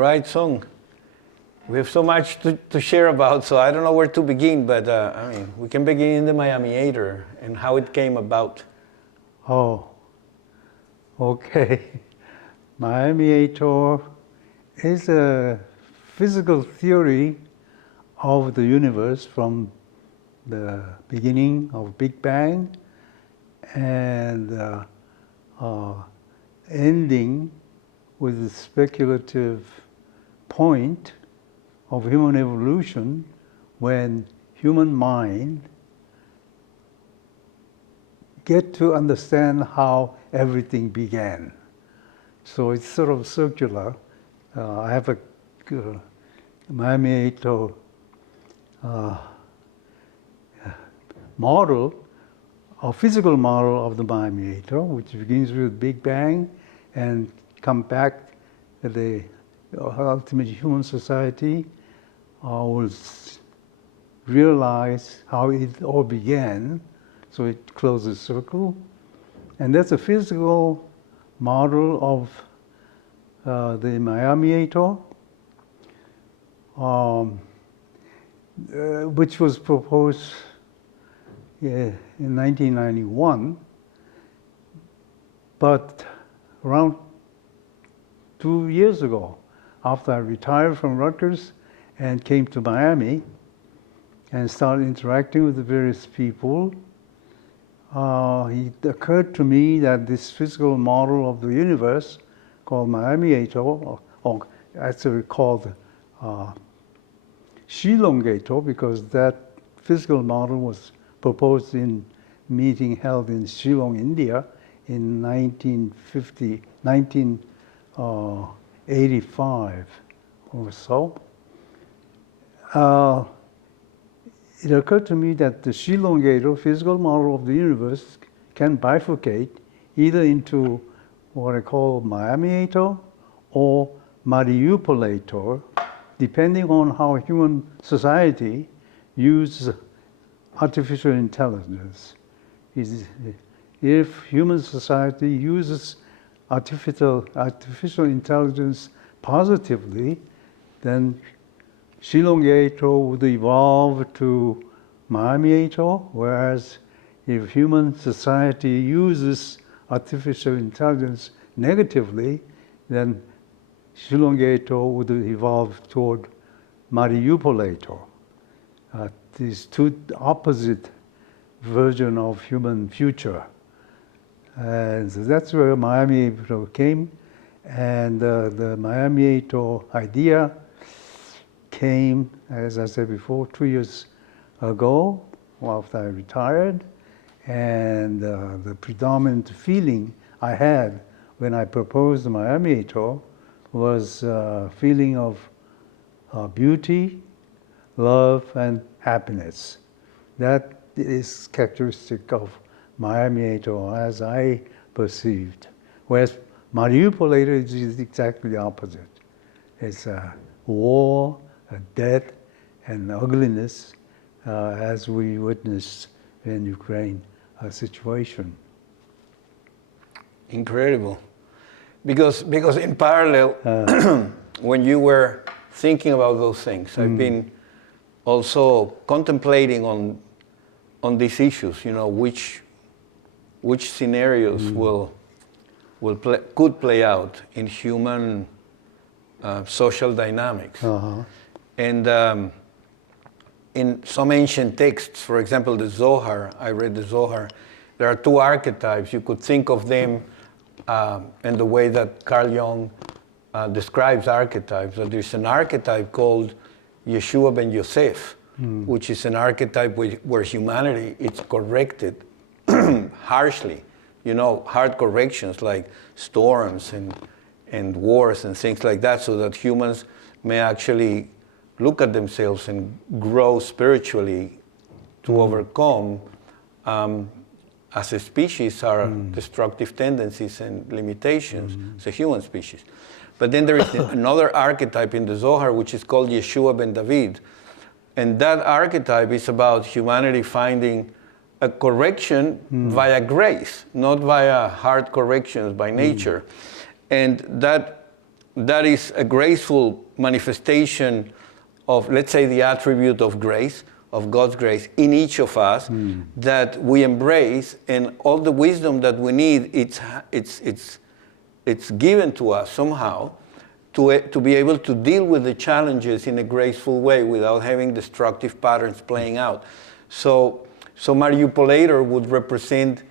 right, Sung. We have so much to share about, so I don't know where to begin, but I mean, we can begin in the Miamiator and how it came about. Oh, okay. Miamiator is a physical theory of the universe from the beginning of Big Bang and ending with the speculative point of human evolution when human mind get to understand how everything began. So it's sort of circular. I have a Miamiator model, a physical model of the Miamiator, which begins with Big Bang and come back to the ultimate human society, will realize how it all began, so it closes circle. And that's a physical model of the Miamiator, which was proposed in 1991, but around 2 years ago, after I retired from Rutgers and came to Miami and started interacting with the various people, it occurred to me that this physical model of the universe called Miamiator, or actually called Shillongator, because that physical model was proposed in a meeting held in Shillong, India in 1985 or so. It occurred to me that the Shillongator physical model of the universe can bifurcate either into what I call Miamiator or Mariupolator, depending on how human society uses artificial intelligence. If human society uses artificial intelligence positively, then Shillongator would evolve to Miamiator, whereas if human society uses artificial intelligence negatively, then Shillongator would evolve toward Mariupolator. These two opposite versions of human future. And so that's where Miamiator came, and the Miamiator idea came, as I said before, 2 years ago after I retired, and the predominant feeling I had when I proposed the Miamiator was a feeling of beauty, love, and happiness. That is characteristic of Miamiator as I perceived. Whereas Mariupolator is exactly the opposite. It's a war, a death, and ugliness, as we witnessed in Ukraine situation. Incredible. Because in parallel, when you were thinking about those things, I've been also contemplating on these issues, you know, which scenarios could play out in human social dynamics. And in some ancient texts, for example, the Zohar, I read the Zohar, there are two archetypes. You could think of them in the way that Carl Jung describes archetypes. That there's an archetype called Yeshua ben Yosef, which is an archetype where humanity is corrected harshly. You know, hard corrections like storms and wars and things like that, so that humans may actually look at themselves and grow spiritually to overcome, as a species, our destructive tendencies and limitations as a human species. But then there is another archetype in the Zohar, which is called Yeshua ben David. And that archetype is about humanity finding a correction via grace, not via hard corrections by nature. And that that is a graceful manifestation of, let's say, the attribute of grace, of God's grace in each of us, that we embrace, and all the wisdom that we need, it's given to us somehow to be able to deal with the challenges in a graceful way without having destructive patterns playing out. So Mariupolator would represent,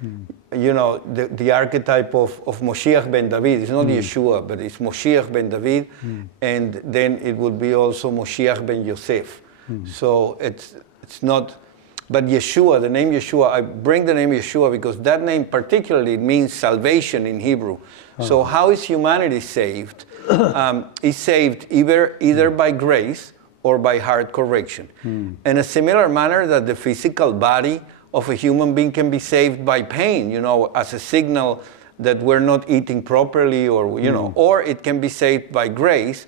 the archetype of Moshiach ben David. It's not Yeshua, but it's Moshiach ben David, and then it would be also Moshiach ben Yosef. So it's not, but Yeshua, the name Yeshua, I bring the name Yeshua because that name particularly means salvation in Hebrew. So how is humanity saved? Is saved either by grace or by heart correction. In a similar manner that the physical body of a human being can be saved by pain, as a signal that we're not eating properly, or or it can be saved by grace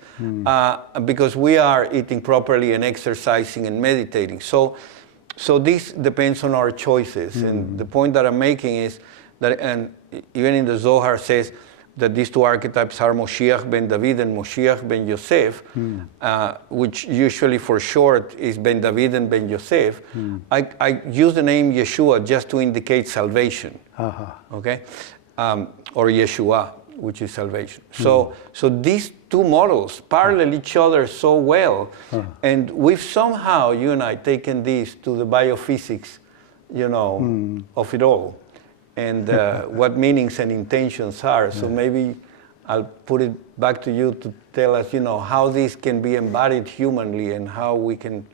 because we are eating properly and exercising and meditating. So this depends on our choices. And the point that I'm making is that, and even in the Zohar says that these two archetypes are Moshiach ben David and Moshiach ben Yosef, which usually for short is ben David and ben Yosef. I use the name Yeshua just to indicate salvation, okay? Or Yeshua, which is salvation. So these two models parallel each other so well, and we've somehow, you and I, taken this to the biophysics, of it all, and what meanings and intentions are. So maybe I'll put it back to you to tell us, how this can be embodied humanly and how we can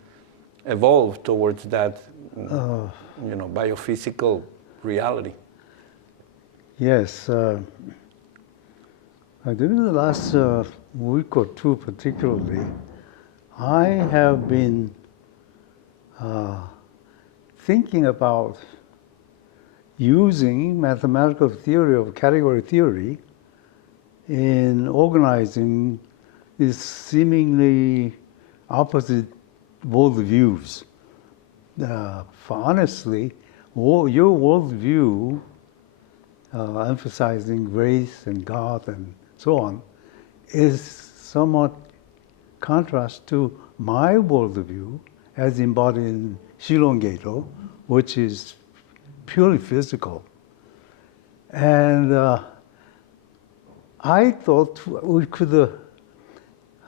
evolve towards that, biophysical reality. Yes. During the last week or two particularly, I have been thinking about using mathematical theory of category theory in organizing these seemingly opposite worldviews. For honestly, your worldview, emphasizing grace and God and so on, is somewhat contrast to my worldview as embodied in Elongator, which is purely physical. And I thought we could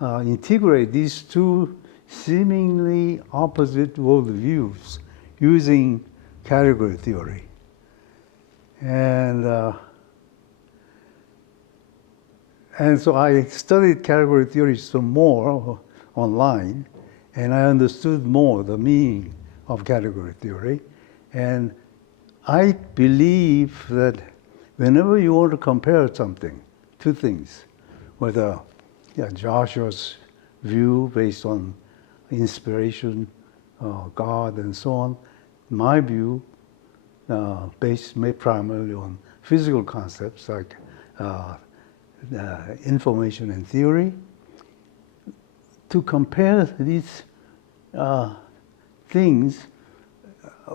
integrate these two seemingly opposite worldviews using category theory. And so I studied category theory some more online, and I understood more the meaning of category theory. And I believe that whenever you want to compare something, two things, whether Joshua's view based on inspiration, God, and so on, my view based primarily on physical concepts like information and theory. To compare these things,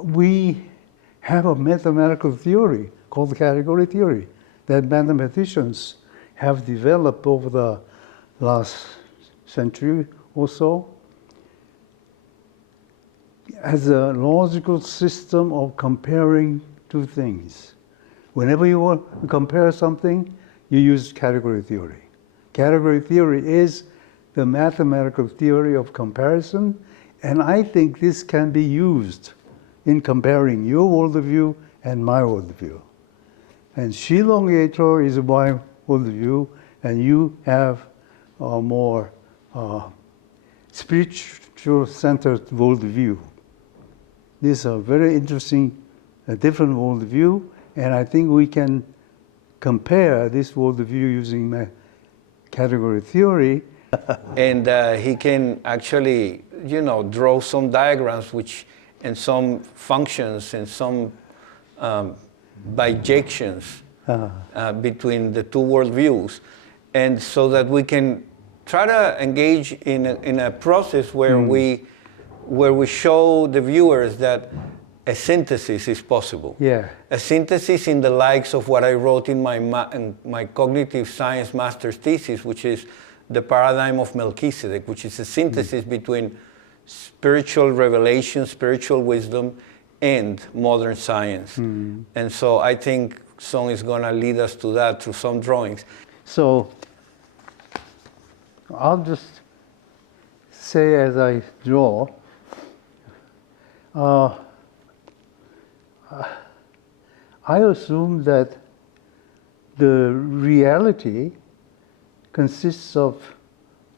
we have a mathematical theory called category theory that mathematicians have developed over the last century or so as a logical system of comparing two things. Whenever you want to compare something, you use category theory. Category theory is the mathematical theory of comparison, and I think this can be used in comparing your worldview and my worldview. And Elongator is my worldview, and you have a more spiritual-centered worldview. This is a very interesting, different worldview, and I think we can compare this worldview using category theory. And he can actually, draw some diagrams and some functions and some bijections between the two worldviews, and so that we can try to engage in a process where we show the viewers that a synthesis is possible. Yeah. A synthesis in the likes of what I wrote in my cognitive science master's thesis, which is the paradigm of Melchizedek, which is a synthesis between spiritual revelation, spiritual wisdom, and modern science. And so I think Sung is going to lead us to that through some drawings. So I'll just say as I draw, I assume that the reality consists of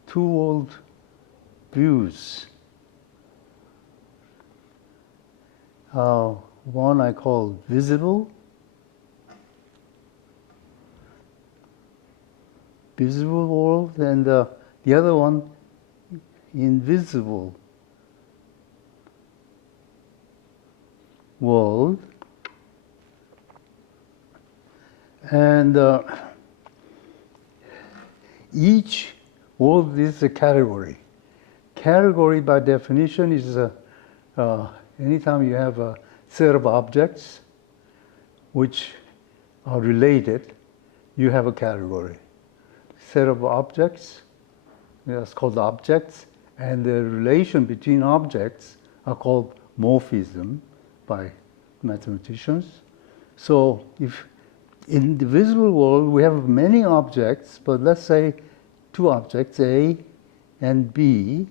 two world views. One I call visible world, and the other one invisible world. And each world is a category. Category by definition is anytime you have a set of objects which are related, you have a category. Set of objects, that's called objects, and the relation between objects are called morphism by mathematicians. So if in the visible world we have many objects, but let's say two objects, A and B,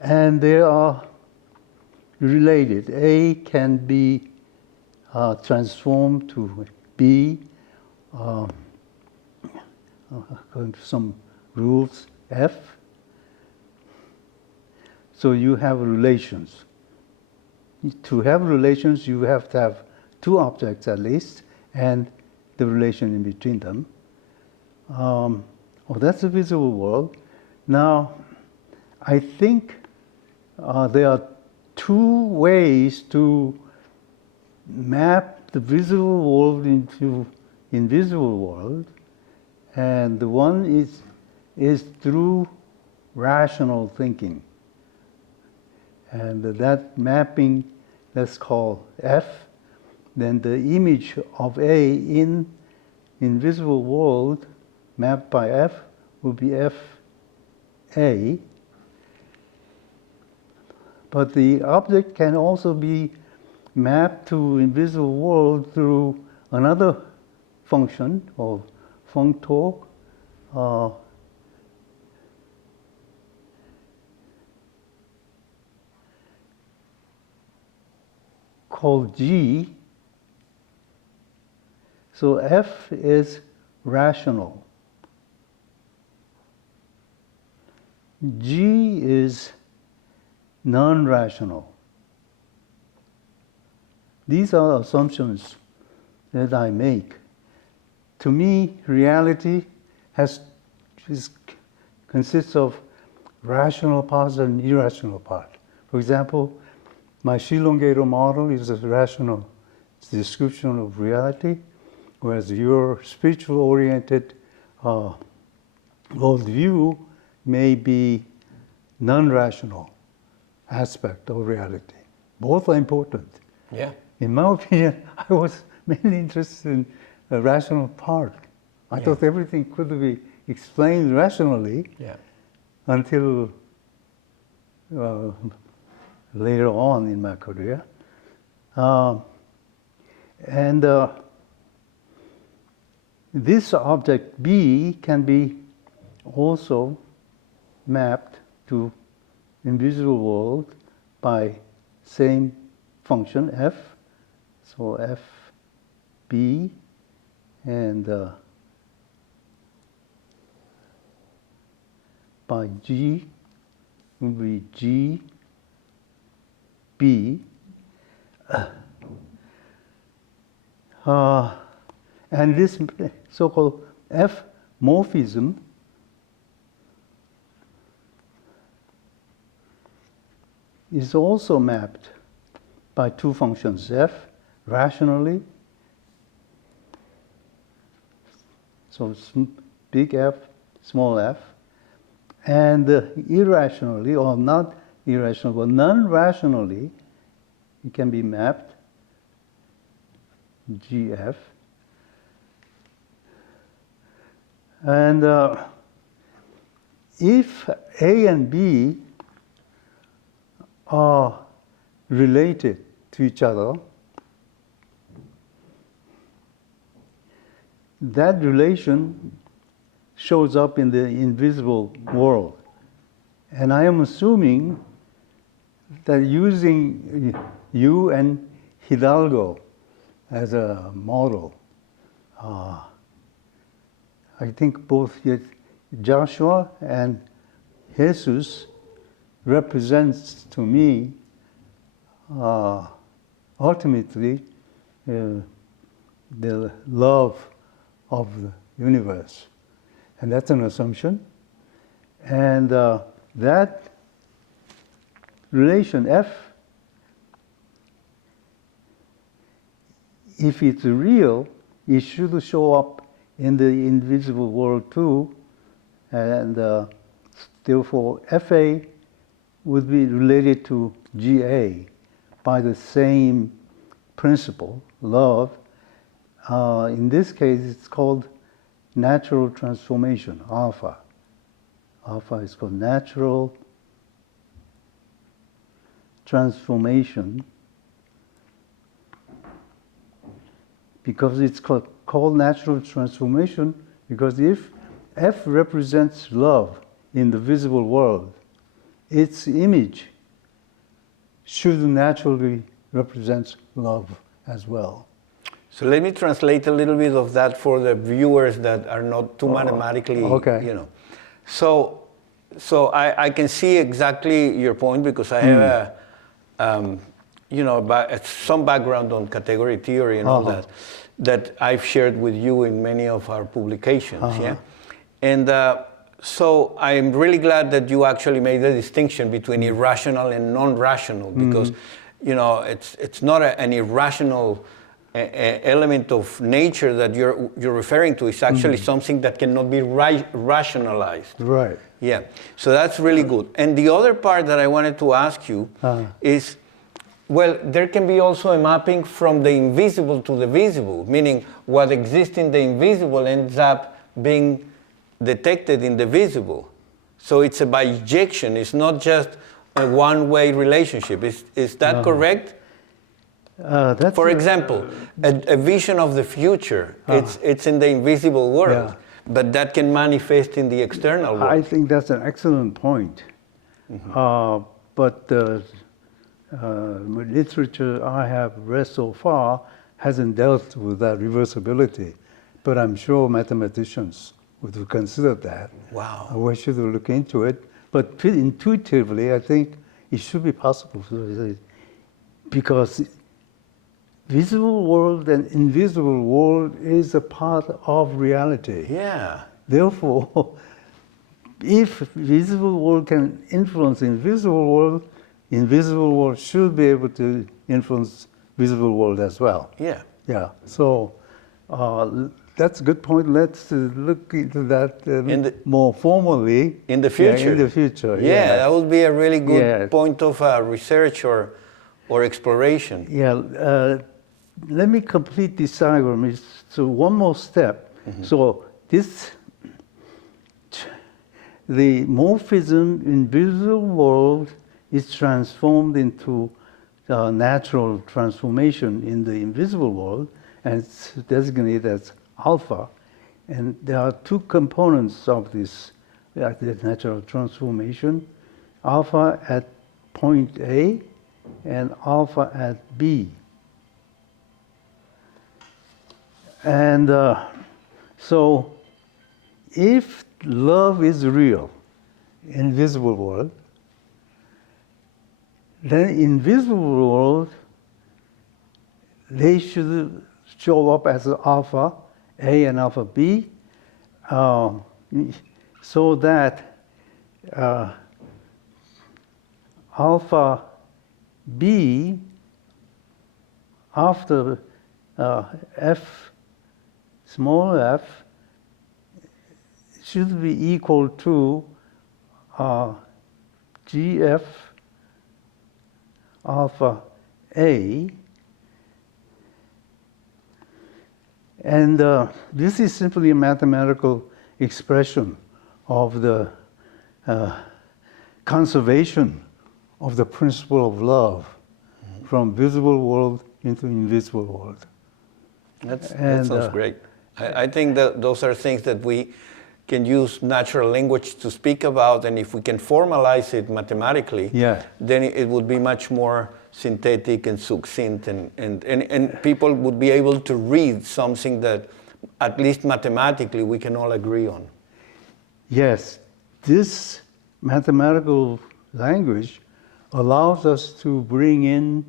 and they are related. A can be transformed to B according to some rules, F. So you have relations. To have relations, you have to have two objects at least, and the relation in between them. That's the visible world. Now, I think there are two ways to map the visible world into invisible world, and the one is through rational thinking. And that mapping, let's call F. Then the image of A in invisible world mapped by F will be FA. But the object can also be mapped to invisible world through another function or functor, called G. So F is rational. G is non-rational. These are assumptions that I make. To me, reality consists of rational parts and irrational parts. For example, my Shilong-Gato model is a rational description of reality, whereas your spiritual-oriented worldview may be non-rational aspect of reality. Both are important. Yeah. In my opinion, I was mainly interested in the rational part. I thought everything could be explained rationally until later on in my career. This object B can be also mapped to invisible world by same function F. So F B and by G will be G B. And this so-called F morphism is also mapped by two functions, F rationally, so big F, small f, and irrationally, or not irrational, but non-rationally, it can be mapped GF. And if A and B are related to each other, that relation shows up in the invisible world. And I am assuming that using you and Hidalgo as a model, I think both Joshua and Jesus represents to me ultimately the love of the universe. And that's an assumption. And that relation F, if it's real, it should show up in the invisible world too. And therefore, FA would be related to GA by the same principle, love. In this case, it's called natural transformation, alpha. Alpha is called natural transformation because it's called natural transformation because if F represents love in the visible world, its image should naturally represent love as well. So let me translate a little bit of that for the viewers that are not too mathematically, you know. So I can see exactly your point because I have you know, some background on category theory and all that I've shared with you in many of our publications, yeah. And so I'm really glad that you actually made the distinction between irrational and non-rational because, you know, it's not an irrational element of nature that you're referring to. It's actually something that cannot be rationalized. Right. Yeah. So that's really good. And the other part that I wanted to ask you is, well, there can be also a mapping from the invisible to the visible, meaning what exists in the invisible ends up being detected in the visible. So it's a bijection. It's not just a one-way relationship. Is that correct? For example, a vision of the future, it's in the invisible world, but that can manifest in the external world. I think that's an excellent point. But the literature I have read so far hasn't dealt with that reversibility. But I'm sure mathematicians would consider that. Wow. We should look into it. But intuitively, I think it should be possible because visible world and invisible world is a part of reality. Yeah. Therefore, if visible world can influence invisible world should be able to influence visible world as well. Yeah. Yeah. So that's a good point. Let's look into that more formally. In the future. Yeah, in the future. Yeah, that would be a really good point of research or exploration. Yeah. Let me complete this diagram. So one more step. So the morphism in visible world is transformed into natural transformation in the invisible world, and it's designated as alpha. And there are two components of this natural transformation: alpha at point A and alpha at B. And so if love is real in visible world, then in visible world, they should show up as alpha A and alpha B, so that alpha B after F, small f, should be equal to GF alpha A. And this is simply a mathematical expression of the conservation of the principle of love from visible world into invisible world. That sounds great. I think that those are things that we can use natural language to speak about, and if we can formalize it mathematically, then it would be much more synthetic and succinct, and people would be able to read something that, at least mathematically, we can all agree on. Yes, this mathematical language allows us to bring in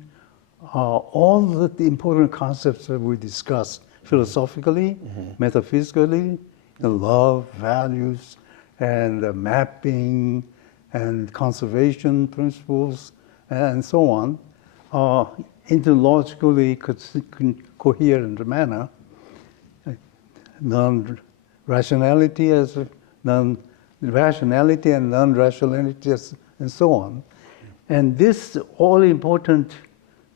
all the important concepts that we discussed philosophically, metaphysically, love, values, and mapping, and conservation principles, and so on, into logically coherent manner. Non-rationality rationality and non-rationality, and so on. And this all-important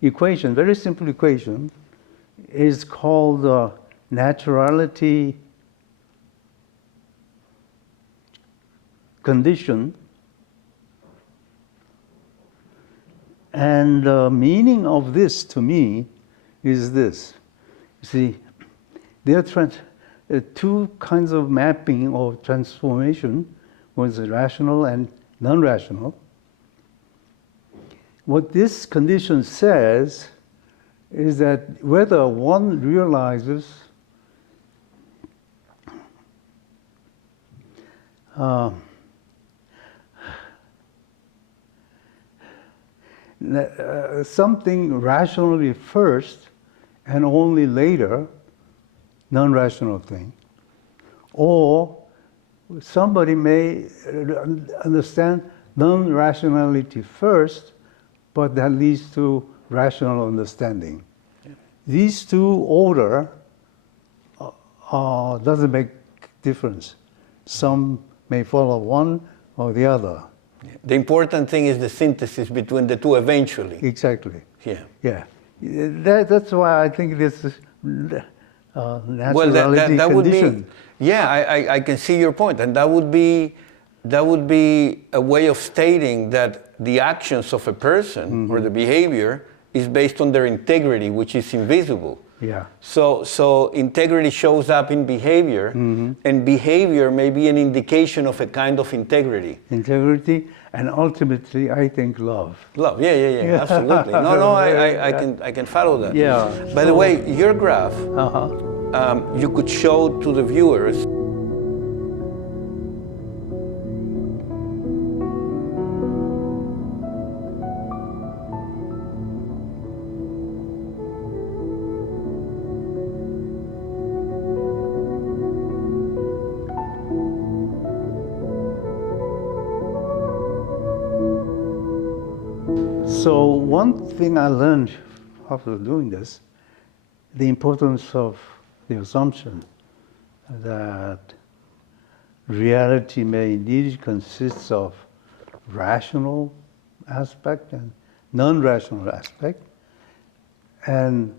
equation, very simple equation, is called naturality condition. And the meaning of this, to me, is this. You see, there are two kinds of mapping or transformation, one is rational and non-rational. What this condition says is that whether one realizes something rationally first and only later, non-rational thing, or somebody may understand non-rationality first, but that leads to rational understanding. These two order doesn't make difference. Some may follow one or the other. The important thing is the synthesis between the two eventually. Exactly. Yeah. That's why I think this is naturality that condition. would be, I can see your point, and that would be a way of stating that the actions of a person or the behavior is based on their integrity, which is invisible. Yeah. So integrity shows up in behavior, and behavior may be an indication of a kind of integrity. Integrity, and ultimately, I think love. Love, yeah, absolutely. No, I can follow that. Yeah. By the way, your graph, you could show to the viewers. So one thing I learned after doing this, the importance of the assumption that reality may indeed consist of rational aspect and non-rational aspect, and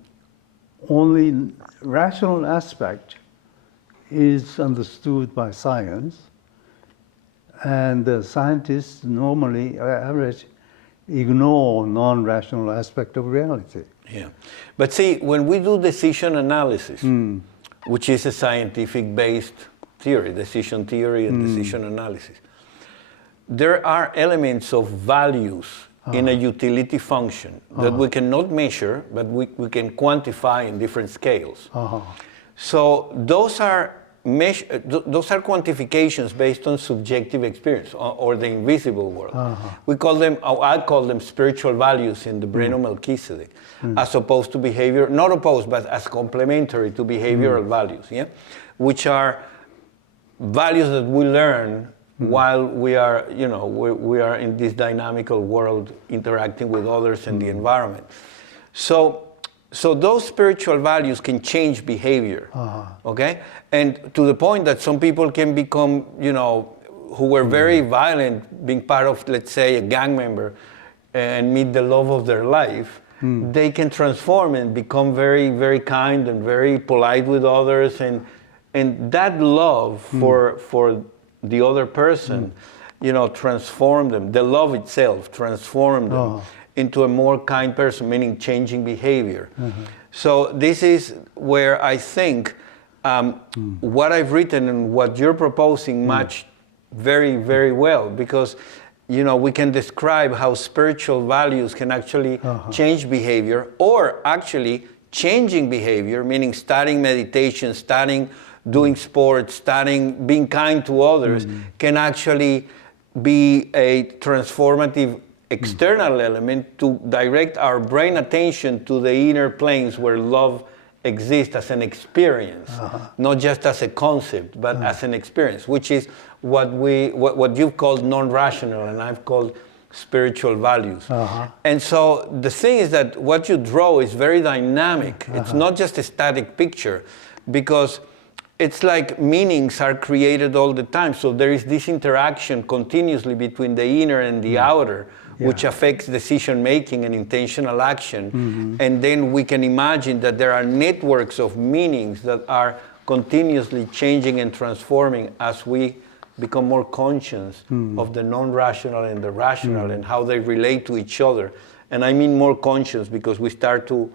only rational aspect is understood by science, and the scientists normally, average, ignore non-rational aspect of reality. Yeah, but see, when we do decision analysis, which is a scientific-based theory, decision theory and decision analysis, there are elements of values in a utility function that we cannot measure, but we can quantify in different scales. So those are quantifications based on subjective experience or the invisible world. We call them, I call them spiritual values in the brain of Melchizedek, as opposed to behavior, not opposed, but as complementary to behavioral values, which are values that we learn while we are, we are in this dynamical world interacting with others and the environment. So those spiritual values can change behavior, okay? And to the point that some people can become, who were very violent, being part of, let's say, a gang member, and meet the love of their life, they can transform and become very, very kind and very polite with others, and that love for the other person, transform them. The love itself transformed them into a more kind person, meaning changing behavior. So this is where I think what I've written and what you're proposing match very, very well, because we can describe how spiritual values can actually change behavior, or actually changing behavior, meaning starting meditation, starting doing sports, starting being kind to others, can actually be a transformative external element to direct our brain attention to the inner planes where love exists as an experience, not just as a concept, but as an experience, which is what you've called non-rational and I've called spiritual values. And so the thing is that what you draw is very dynamic. It's not just a static picture, because it's like meanings are created all the time. So there is this interaction continuously between the inner and the outer, which affects decision making and intentional action. And then we can imagine that there are networks of meanings that are continuously changing and transforming as we become more conscious of the non-rational and the rational and how they relate to each other. And I mean more conscious because we start to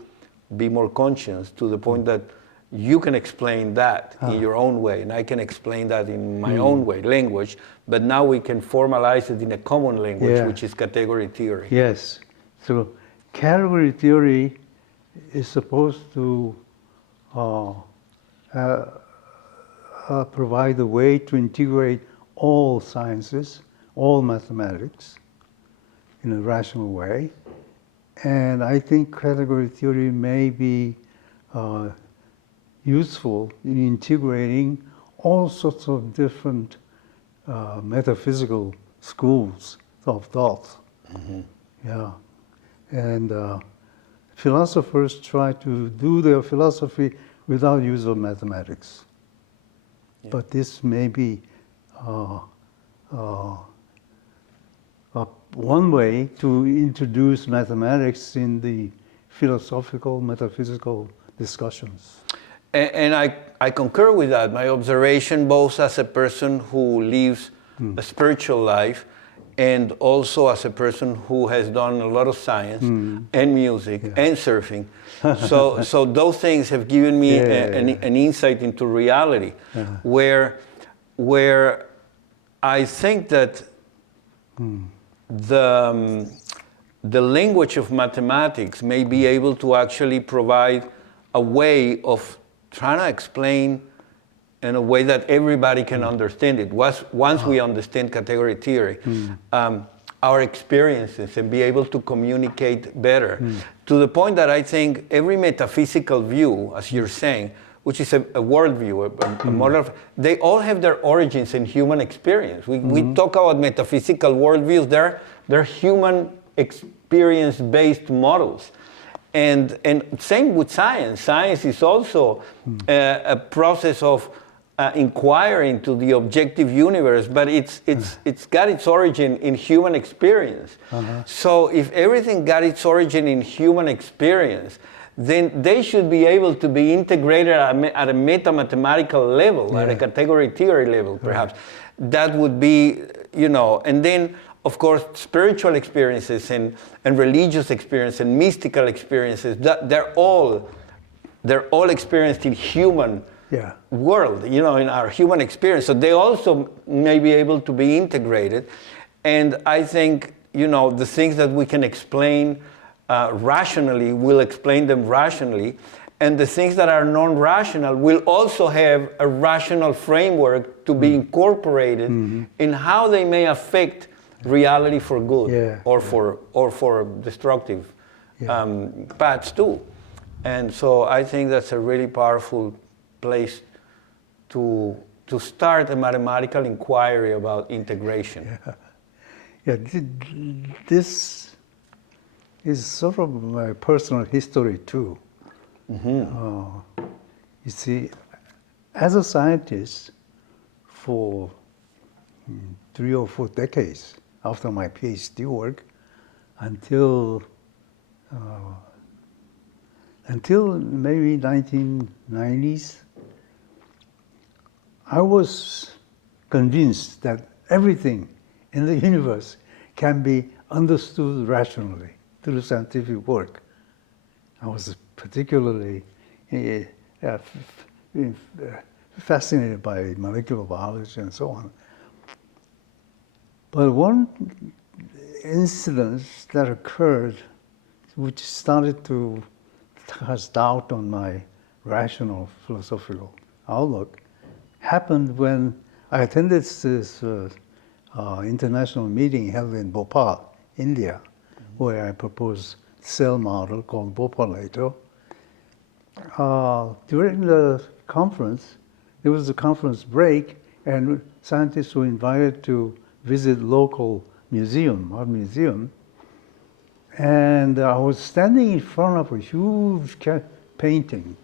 be more conscious to the point that you can explain that in your own way, and I can explain that in my own way, language, but now we can formalize it in a common language, which is category theory. Yes. So category theory is supposed to provide a way to integrate all sciences, all mathematics, in a rational way. And I think category theory may be useful in integrating all sorts of different metaphysical schools of thought. Yeah. And philosophers try to do their philosophy without use of mathematics. But this may be one way to introduce mathematics in the philosophical, metaphysical discussions. And I concur with that. My observation, both as a person who lives a spiritual life and also as a person who has done a lot of science and music and surfing. So those things have given me an insight into reality, where I think that the language of mathematics may be able to actually provide a way of trying to explain in a way that everybody can understand it. Once we understand category theory, our experiences, and be able to communicate better, to the point that I think every metaphysical view, as you're saying, which is a worldview, a model of, they all have their origins in human experience. We talk about metaphysical worldviews, they're human experience-based models. And same with science. Science is also a process of inquiring to the objective universe, but it's got its origin in human experience. So if everything got its origin in human experience, then they should be able to be integrated at a meta-mathematical level, at a category theory level, perhaps. That would be, and then, of course, spiritual experiences and religious experiences and mystical experiences, they're all experienced in human world, in our human experience. So they also may be able to be integrated. And I think, the things that we can explain rationally, we'll explain them rationally. And the things that are non-rational will also have a rational framework to be incorporated in how they may affect reality for good or for destructive paths too. And so I think that's a really powerful place to start a mathematical inquiry about integration. This is sort of my personal history too. You see, as a scientist for 3 or 4 decades after my PhD work, until maybe 1990s. I was convinced that everything in the universe can be understood rationally through scientific work. I was particularly fascinated by molecular biology and so on. But one incident that occurred, which started to cast doubt on my rational philosophical outlook, happened when I attended this international meeting held in Bhopal, India, where I proposed a cell model called Biophysics. During the conference, there was a conference break, and scientists were invited to visit local museum, art museum. And I was standing in front of a huge painting,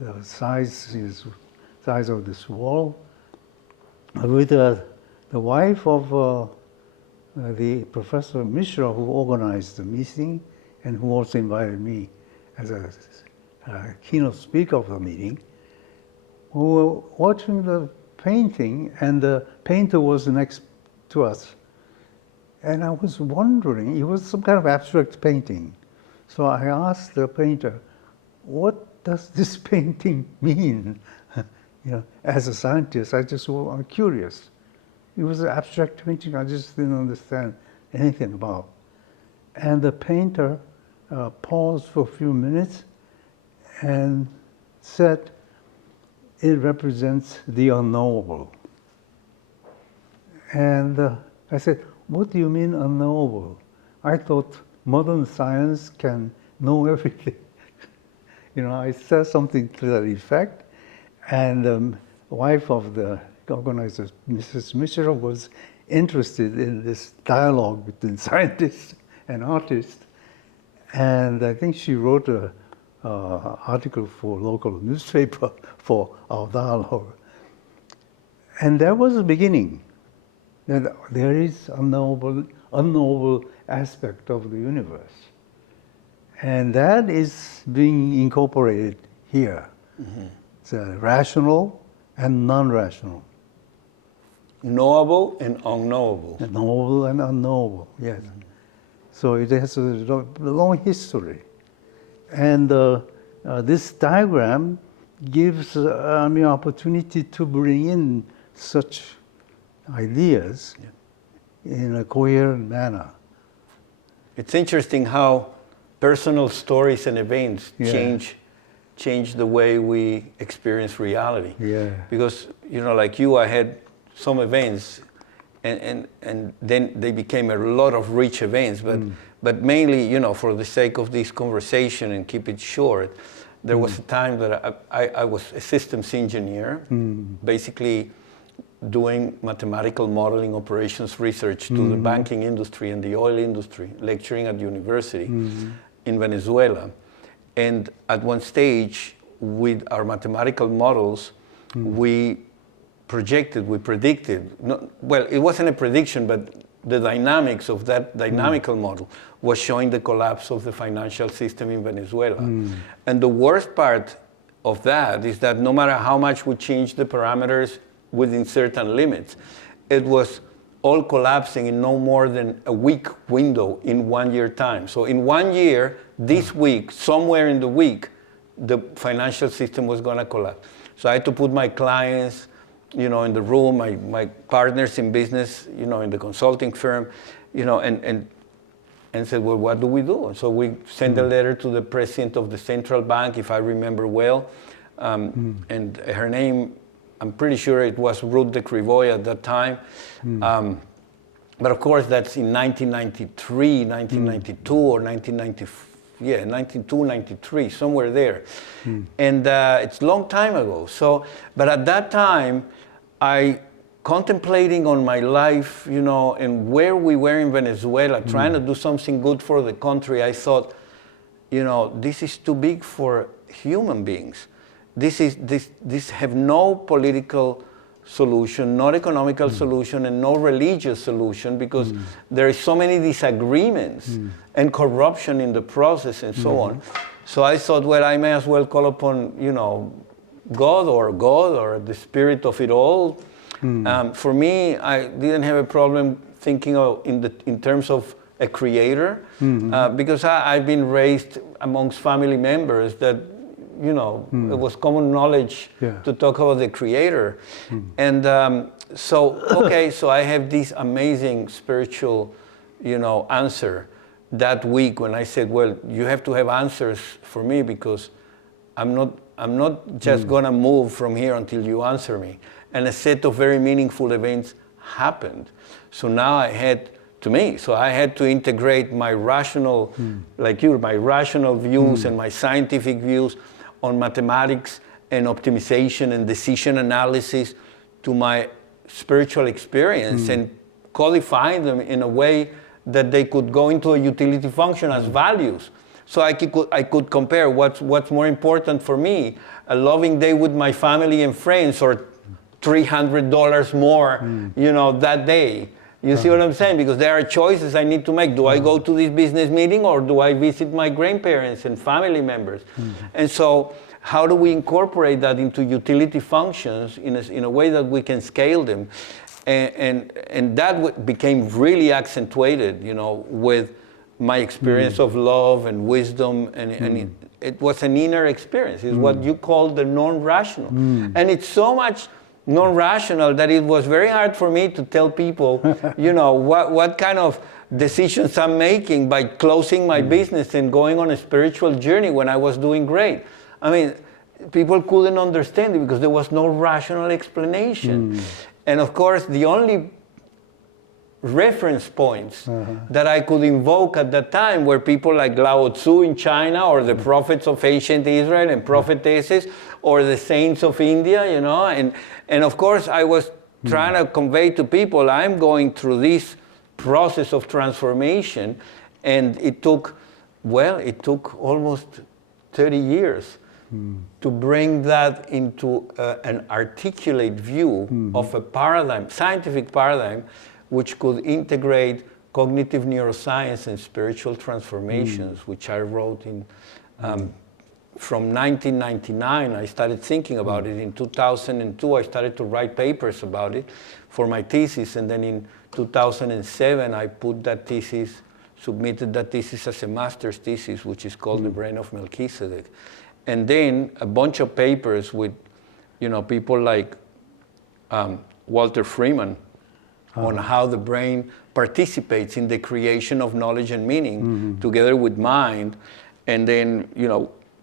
the size of this wall, with the wife of the Professor Mishra, who organized the meeting and who also invited me as a keynote speaker of the meeting. We were watching the painting, and the painter was next to us. And I was wondering, it was some kind of abstract painting. So I asked the painter, what does this painting mean? As a scientist, I'm curious. It was an abstract painting I just didn't understand anything about. And the painter paused for a few minutes and said, it represents the unknowable. And I said, what do you mean unknowable? I thought modern science can know everything. I said something to that effect, and the wife of the organizer, Mrs. Mishra, was interested in this dialogue between scientists and artists, and I think she wrote an article for a local newspaper for our dialogue. And that was the beginning, that there is unknowable aspect of the universe. And that is being incorporated here. Mm-hmm. It's rational and non-rational. Knowable and unknowable. Knowable and unknowable, yes. Mm-hmm. So it has a long history. And this diagram gives me opportunity to bring in such ideas in a coherent manner. It's interesting how personal stories and events change the way we experience reality. Yeah. Because, like you, I had some events, and then they became a lot of rich events, but mainly, for the sake of this conversation and keep it short, there was a time that I was a systems engineer, basically doing mathematical modeling operations research to the banking industry and the oil industry, lecturing at university in Venezuela. And at one stage, with our mathematical models, we predicted, it wasn't a prediction, but the dynamics of that dynamical model was showing the collapse of the financial system in Venezuela. And the worst part of that is that no matter how much we change the parameters within certain limits, it was all collapsing in no more than a week window in 1 year time. So in 1 year, this week, somewhere in the week, the financial system was going to collapse. So I had to put my clients, in the room, my partners in business, in the consulting firm, and said, well, what do we do? And so we sent a letter to the president of the central bank, if I remember well, and her name, I'm pretty sure it was Ruth de Crivoy at that time. But of course, that's in 1993, 1992, or 92, 93, somewhere there. And it's a long time ago. So, but at that time, contemplating on my life, and where we were in Venezuela, trying to do something good for the country, I thought, this is too big for human beings. This have no political solution, not economical solution, and no religious solution, because there is so many disagreements and corruption in the process and so on. So I thought, well, I may as well call upon, God or the spirit of it all. For me, I didn't have a problem thinking of in terms of a creator, because I've been raised amongst family members that, it was common knowledge to talk about the creator. And so I have this amazing spiritual, answer that week when I said, well, you have to have answers for me, because I'm not just gonna move from here until you answer me. And a set of very meaningful events happened. So now I had to integrate my rational, like you, my rational views and my scientific views on mathematics and optimization and decision analysis to my spiritual experience and codifying them in a way that they could go into a utility function as values. So I could compare what's more important for me, a loving day with my family and friends, or $300 more, that day. You see what I'm saying? Because there are choices I need to make. Do I go to this business meeting, or do I visit my grandparents and family members? And so how do we incorporate that into utility functions in a way that we can scale them? And that became really accentuated, with my experience of love and wisdom. And it was an inner experience. It's what you call the non-rational. And it's so much non-rational that it was very hard for me to tell people, what kind of decisions I'm making by closing my business and going on a spiritual journey when I was doing great. I mean, people couldn't understand it because there was no rational explanation. And of course, the only reference points that I could invoke at that time were people like Lao Tzu in China, or the prophets of ancient Israel and prophetesses, or the saints of India, and of course I was trying to convey to people, I'm going through this process of transformation, and it took almost 30 years to bring that into an articulate view of a paradigm, scientific paradigm, which could integrate cognitive neuroscience and spiritual transformations, which I wrote in, from 1999, I started thinking about it. In 2002, I started to write papers about it for my thesis, and then in 2007, I submitted that thesis as a master's thesis, which is called The Brain of Melchizedek. And then a bunch of papers with, people like Walter Freeman, on how the brain participates in the creation of knowledge and meaning, together with mind. And then,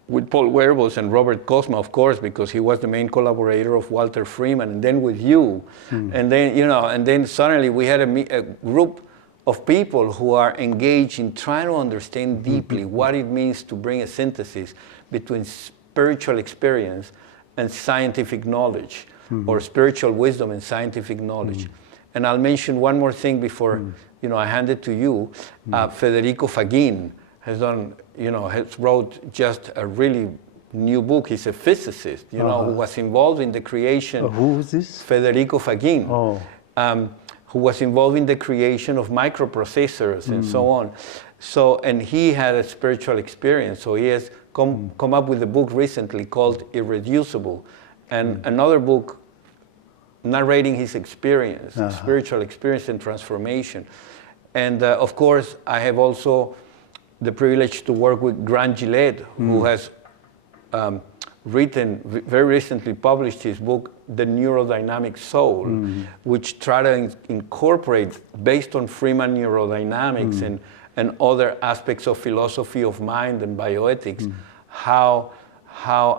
with Paul Werbos and Robert Cosma, of course, because he was the main collaborator of Walter Freeman, and then with you. And then, and then suddenly we had a group of people who are engaged in trying to understand deeply what it means to bring a synthesis between spiritual experience and scientific knowledge, or spiritual wisdom and scientific knowledge. And I'll mention one more thing before, I hand it to you. Federico Fagin has wrote just a really new book. He's a physicist, who was involved in the creation. Who is this? Federico Fagin, who was involved in the creation of microprocessors and so on. So, and he had a spiritual experience. So he has come up with a book recently called Irreducible, and another book narrating his experience, spiritual experience and transformation. And of course, I have also the privilege to work with Grant Gillette, who has very recently published his book, The Neurodynamic Soul, which try to incorporate, based on Freeman neurodynamics and other aspects of philosophy of mind and bioethics, how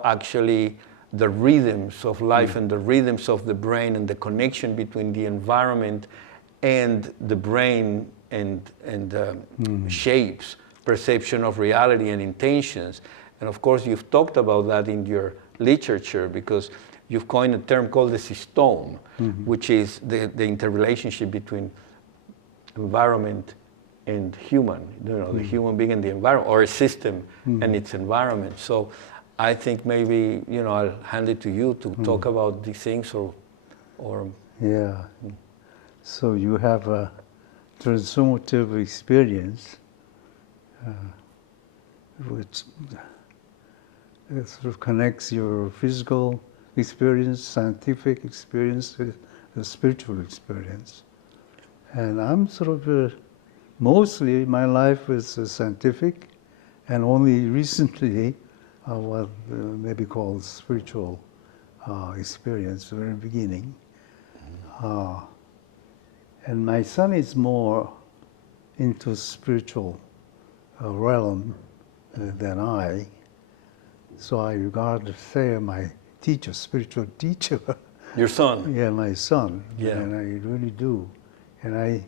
actually the rhythms of life and the rhythms of the brain and the connection between the environment and the brain and shapes perception of reality and intentions. And of course, you've talked about that in your literature, because you've coined a term called the systome, which is the interrelationship between environment and human, the human being and the environment, or a system and its environment. So I think maybe, I'll hand it to you to talk about these things, or or Yeah. So you have a transformative experience, which sort of connects your physical experience, scientific experience, with the spiritual experience. And I'm sort of mostly my life is scientific, and only recently what maybe called spiritual experience, the very beginning. And my son is more into spiritual realm than I. So I regard, say, my teacher, spiritual teacher. your son. Yeah, my son. Yeah. And I really do. And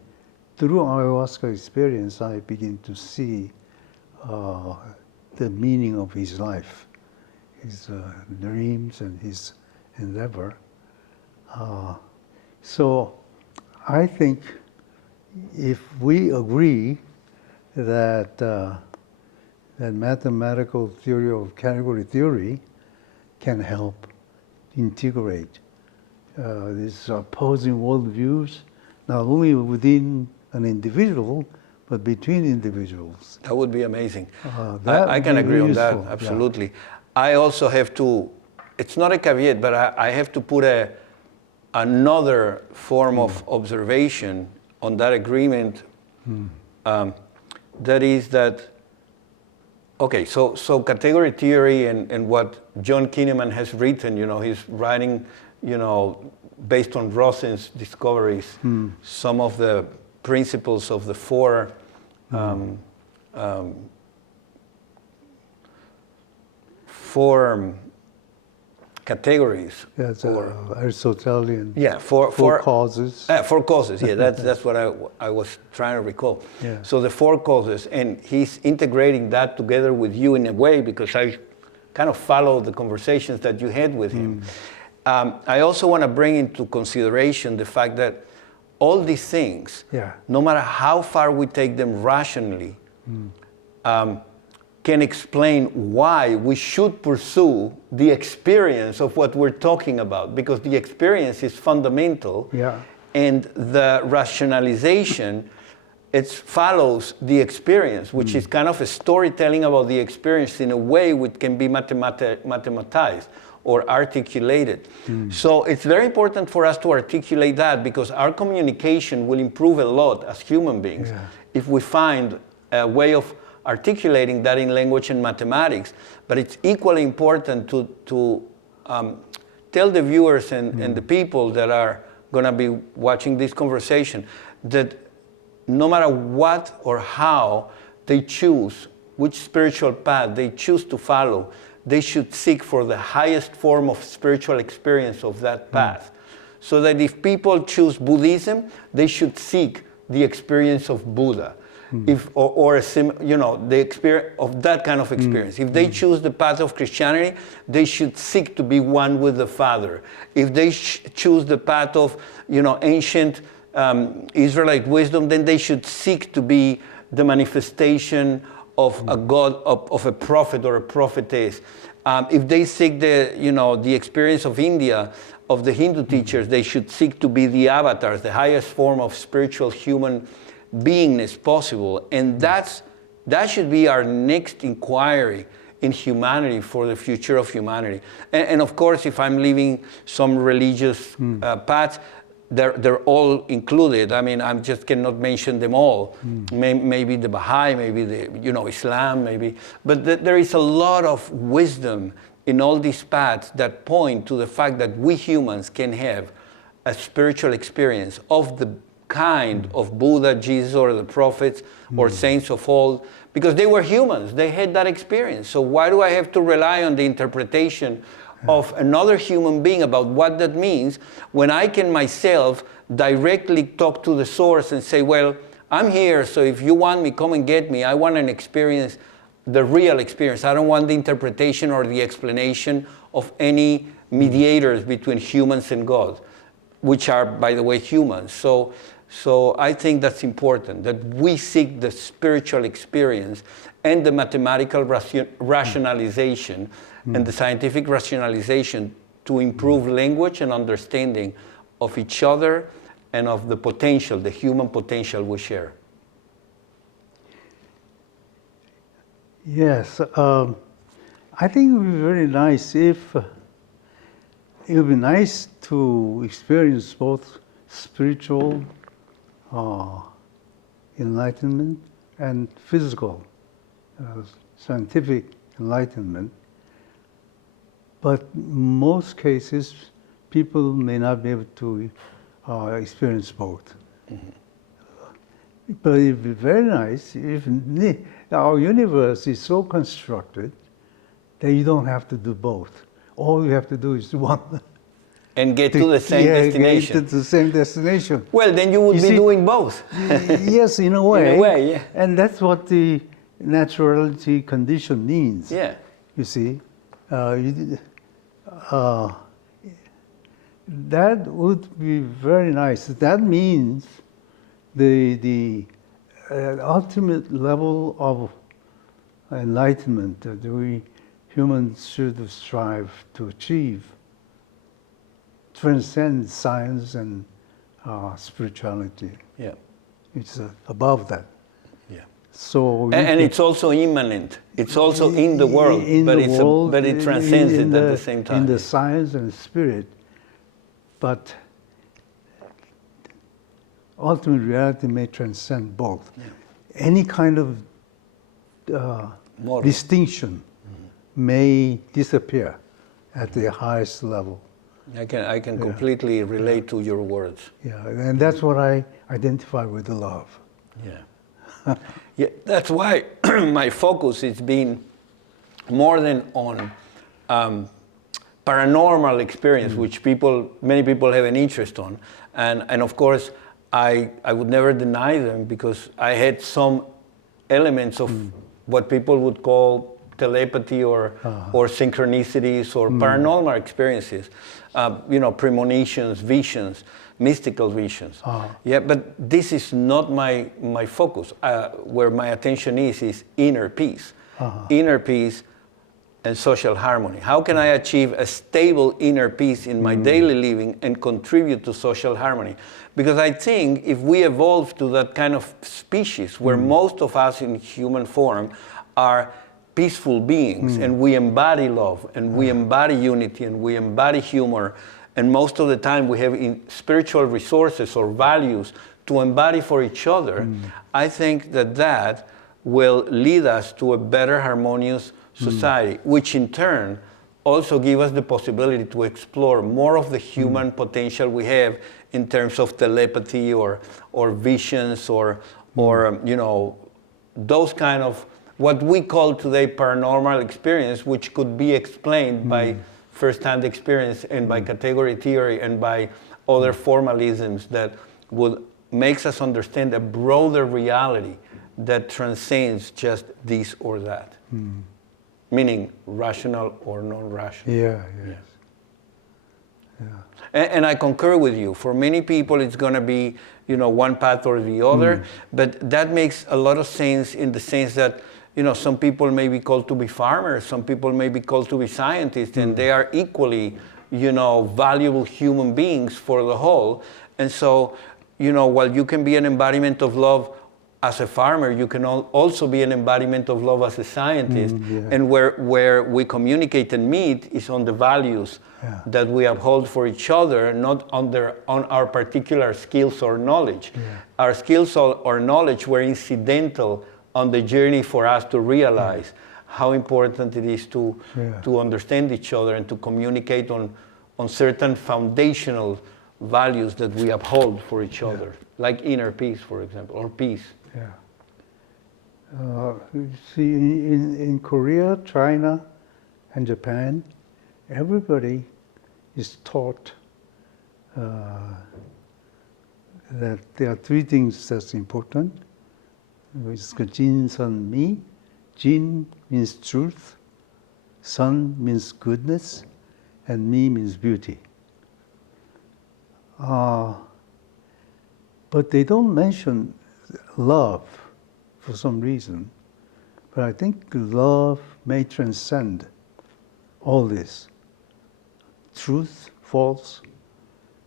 through ayahuasca experience, I begin to see the meaning of his life, his dreams and his endeavor. So I think if we agree that that mathematical theory of category theory can help integrate these opposing worldviews, not only within an individual, but between individuals. That would be amazing. That I would can be agree on useful, that, yeah. absolutely. I also have to, it's not a caveat, but I have to put another form of observation on that agreement. That is that, okay, so category theory and what John Kinneman has written, he's writing, based on Rosen's discoveries, some of the principles of the four categories. That's Aristotelian. Yeah, four causes. Four causes, yeah, that's what I was trying to recall. Yeah. So the four causes, and he's integrating that together with you in a way, because I kind of followed the conversations that you had with him. I also want to bring into consideration the fact that all these things, no matter how far we take them rationally, can explain why we should pursue the experience of what we're talking about, because the experience is fundamental, and the rationalization, it follows the experience, which is kind of a storytelling about the experience in a way which can be mathematized or articulated. So it's very important for us to articulate that, because our communication will improve a lot as human beings if we find a way of articulating that in language and mathematics. But it's equally important to tell the viewers and the people that are going to be watching this conversation that no matter what or how they choose, which spiritual path they choose to follow, they should seek for the highest form of spiritual experience of that path. So that if people choose Buddhism, they should seek the experience of Buddha. The experience of that kind of experience. If they choose the path of Christianity, they should seek to be one with the Father. If they choose the path of, ancient Israelite wisdom, then they should seek to be the manifestation of a God, of a prophet or a prophetess. If they seek the experience of India, of the Hindu teachers, they should seek to be the avatars, the highest form of spiritual human beingness possible. And that should be our next inquiry in humanity for the future of humanity. And of course, if I'm leaving some religious paths, they're all included. I mean, I just cannot mention them all. Maybe the Baha'i, maybe the Islam, maybe. But there is a lot of wisdom in all these paths that point to the fact that we humans can have a spiritual experience of the kind of Buddha, Jesus, or the prophets, or saints of old, because they were humans. They had that experience. So why do I have to rely on the interpretation of another human being about what that means, when I can myself directly talk to the source and say, well, I'm here, so if you want me, come and get me. I want an experience, the real experience. I don't want the interpretation or the explanation of any mediators between humans and God, which are, by the way, humans. So I think that's important, that we seek the spiritual experience and the mathematical rationalization and the scientific rationalization to improve language and understanding of each other and of the potential, the human potential we share. Yes, I think it would be very nice if it would be nice to experience both spiritual enlightenment and physical scientific enlightenment. But in most cases, people may not be able to experience both. Mm-hmm. But it would be very nice if our universe is so constructed that you don't have to do both. All you have to do is one. And get to the same destination. Get to the same destination. Well, then you would be doing both. Yes, in a way. In a way, yeah. And that's what the naturality condition means. Yeah. You see, that would be very nice. That means the ultimate level of enlightenment that we humans should strive to achieve transcends science and spirituality. Yeah. It's above that. Yeah. So and it's also immanent. It's also in the world, but it transcends it at the same time. In the science and spirit, but ultimate reality may transcend both. Yeah. Any kind of distinction may disappear at the highest level. I can completely relate to your words. Yeah, and that's what I identify with the love. Yeah. Yeah, that's why my focus has been more than on paranormal experience, which many people have an interest on, and of course I would never deny them because I had some elements of what people would call telepathy or synchronicities or paranormal experiences, premonitions, visions, mystical visions. Yeah, but this is not my focus. Where my attention is inner peace. Inner peace and social harmony. How can I achieve a stable inner peace in my daily living and contribute to social harmony? Because I think if we evolve to that kind of species where most of us in human form are peaceful beings and we embody love and we embody unity and we embody humor, and most of the time we have spiritual resources or values to embody for each other, I think that will lead us to a better harmonious society, which in turn also give us the possibility to explore more of the human potential we have in terms of telepathy or visions or those kind of what we call today paranormal experience, which could be explained by first-hand experience and by category theory and by other formalisms that would makes us understand a broader reality that transcends just this or that. Meaning rational or non-rational. Yeah, yes. Yeah. And I concur with you. For many people, it's going to be, one path or the other. But that makes a lot of sense in the sense that, some people may be called to be farmers, some people may be called to be scientists, and they are equally, valuable human beings for the whole. And so, while you can be an embodiment of love as a farmer, you can also be an embodiment of love as a scientist. And where we communicate and meet is on the values that we uphold for each other, not on our particular skills or knowledge. Our skills or knowledge were incidental on the journey for us to realize how important it is to understand each other and to communicate on certain foundational values that we uphold for each other, like inner peace, for example, or peace. Yeah. You see, in Korea, China, and Japan, everybody is taught that there are three things that's important. It's Jin, Sun, Mi. Jin means truth, Sun means goodness, and Mi means beauty. But they don't mention love for some reason. But I think love may transcend all this. Truth, false,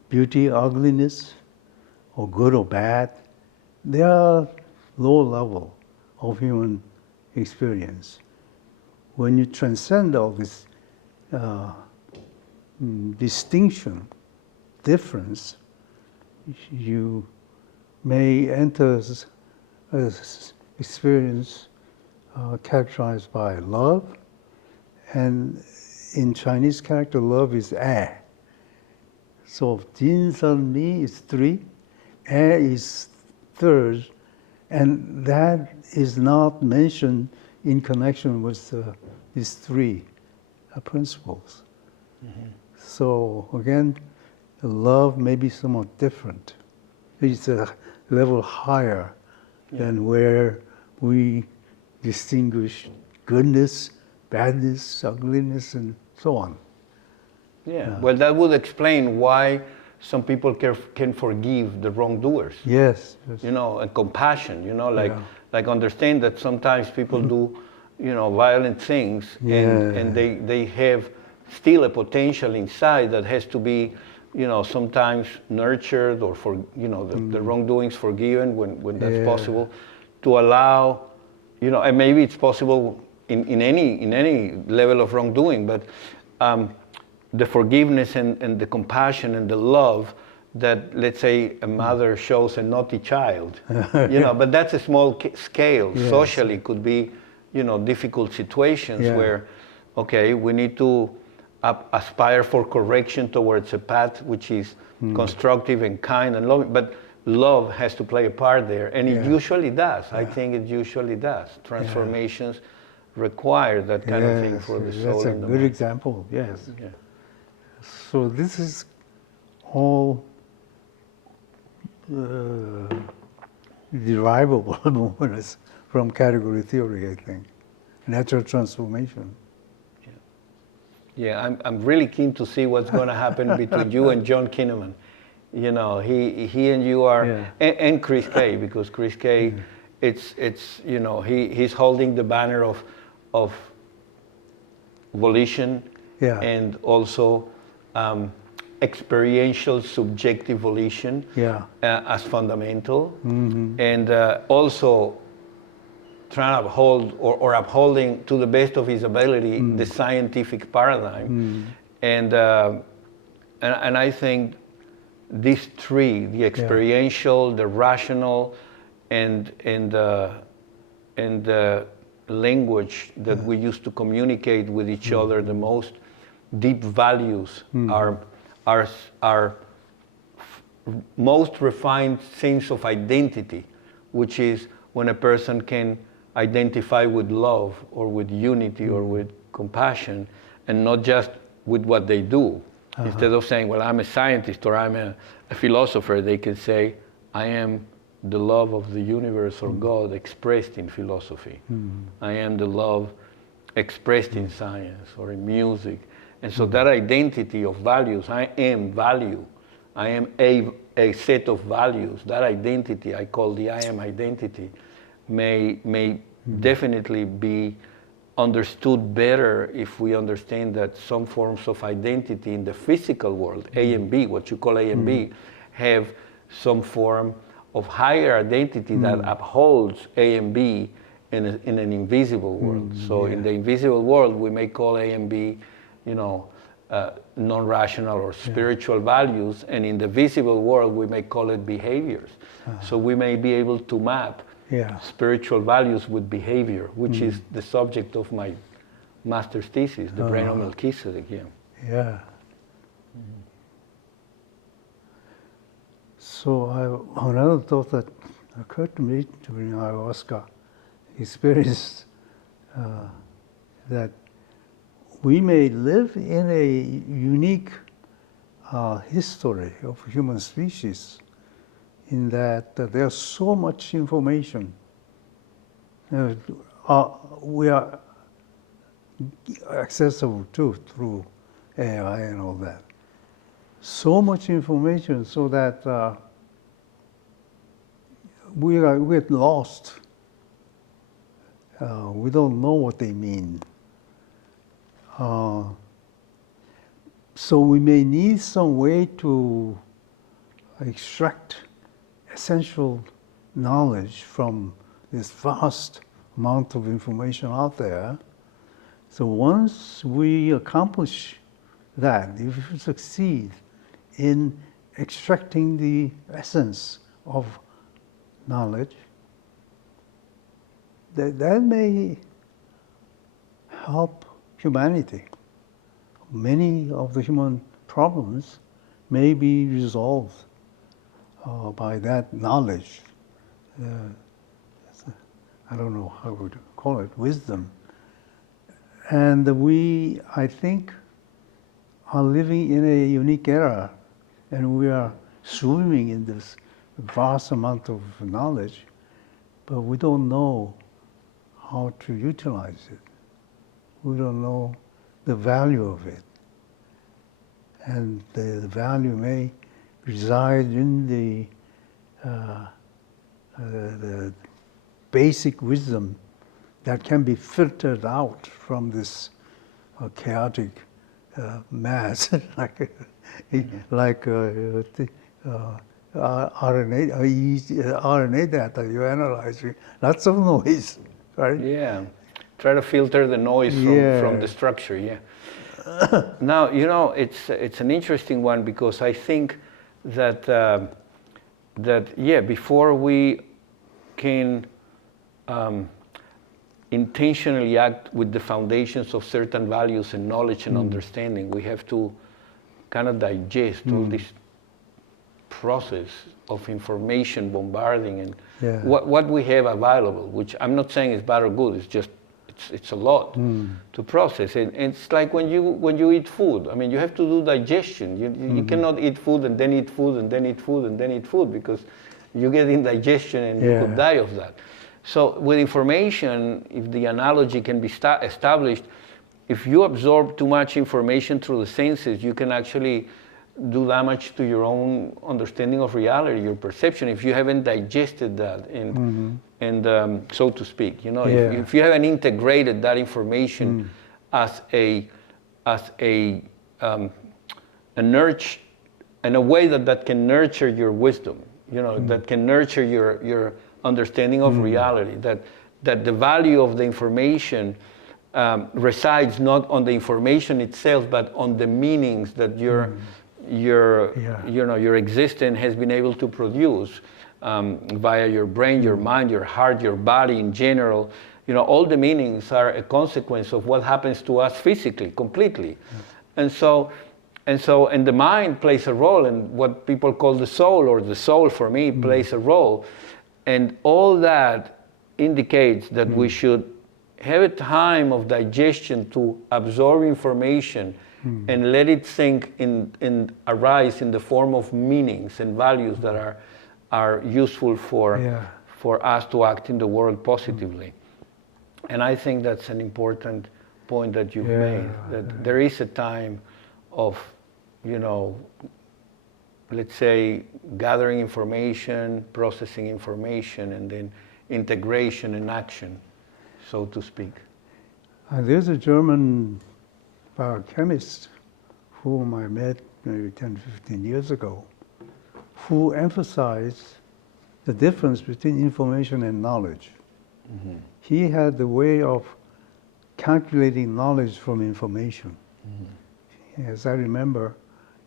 beauty, ugliness, or good or bad. They are low level of human experience. When you transcend all this distinction, difference, you may enter an experience characterized by love, and in Chinese character, love is "ai." So Jin, Sun, Mi is 3, "ai" is third, and that is not mentioned in connection with these 3 principles. Mm-hmm. So again, love may be somewhat different. It's a level higher than where we distinguish goodness, badness, ugliness, and so on. Yeah, well, that would explain why some people can forgive the wrongdoers. Yes. You know, and compassion, you know, like understand that sometimes people do, you know, violent things, and they have still a potential inside that has to be, you know, sometimes nurtured or the wrongdoings forgiven when that's possible, to allow, you know, and maybe it's possible in any level of wrongdoing, but the forgiveness and the compassion and the love that, let's say, a mother shows a naughty child, you know, but that's a small scale. Yes. Socially could be, you know, difficult situations where, okay, we need to aspire for correction towards a path which is constructive and kind and loving, but love has to play a part there, and it usually does. I think it usually does. Transformations require that kind of thing for the soul. That's a good example, yes. Yeah. So this is all derivable from category theory, I think. Natural transformation. Yeah, I'm really keen to see what's going to happen between you and John Kinnaman. You know, he and you are, and Chris Kay, because Chris Kay, it's you know, he's holding the banner of volition and also experiential subjective volition as fundamental, and also trying to uphold or upholding to the best of his ability the scientific paradigm, and I think these 3, the experiential, the rational, and the language that we use to communicate with each other, the most deep values, our most refined sense of identity, which is when a person can identify with love or with unity or with compassion, and not just with what they do. Instead of saying, well, I'm a scientist or I'm a philosopher, they can say, I am the love of the universe or God expressed in philosophy. I am the love expressed in science or in music. And so that identity of values, I am value, I am a set of values, that identity I call the I am identity, may definitely be understood better if we understand that some forms of identity in the physical world, A and B, what you call A and B, have some form of higher identity that upholds A and B in an invisible world. So in the invisible world, we may call A and B, you know, non-rational or spiritual values, and in the visible world, we may call it behaviors. So we may be able to map spiritual values with behavior, which is the subject of my master's thesis, the brain of Melchizedek. So another thought that occurred to me during ayahuasca experience, that we may live in a unique history of human species, in that there's so much information. We are accessible to through AI and all that. So much information, so that we get lost. We don't know what they mean. So we may need some way to extract essential knowledge from this vast amount of information out there. So once we accomplish that, if we succeed in extracting the essence of knowledge, that may help humanity. Many of the human problems may be resolved by that knowledge. I don't know how to call it, wisdom. And we, I think, are living in a unique era, and we are swimming in this vast amount of knowledge, but we don't know how to utilize it. We don't know the value of it. And the value may reside in the basic wisdom that can be filtered out from this chaotic mass, like RNA data you analyze, lots of noise, right? Yeah, try to filter the noise from the structure, yeah. Now, you know, it's an interesting one, because I think that, before we can intentionally act with the foundations of certain values and knowledge and understanding, we have to kind of digest all this process of information bombarding and what we have available, which I'm not saying is bad or good, it's just it's a lot to process. And it's like when you eat food, I mean, you have to do digestion. You cannot eat food and then eat food and then eat food and then eat food, because you get indigestion and you could die of that. So with information, if the analogy can be established, if you absorb too much information through the senses, you can actually do damage to your own understanding of reality, your perception, if you haven't digested that and so to speak. You know, if you haven't integrated that information as a nurture, in a way that can nurture your wisdom, you know, that can nurture your understanding of reality, that the value of the information resides not on the information itself, but on the meanings that your existence has been able to produce via your brain, your mind, your heart, your body in general. You know, all the meanings are a consequence of what happens to us physically, completely. And the mind plays a role, and what people call the soul, or the soul for me, plays a role. And all that indicates that we should have a time of digestion to absorb information and let it sink in and arise in the form of meanings and values that are useful for us to act in the world positively. And I think that's an important point that you've made, that there is a time of, you know, let's say, gathering information, processing information, and then integration and action, so to speak. There's a German biochemist whom I met maybe 10, 15 years ago, who emphasized the difference between information and knowledge. He had the way of calculating knowledge from information. As I remember,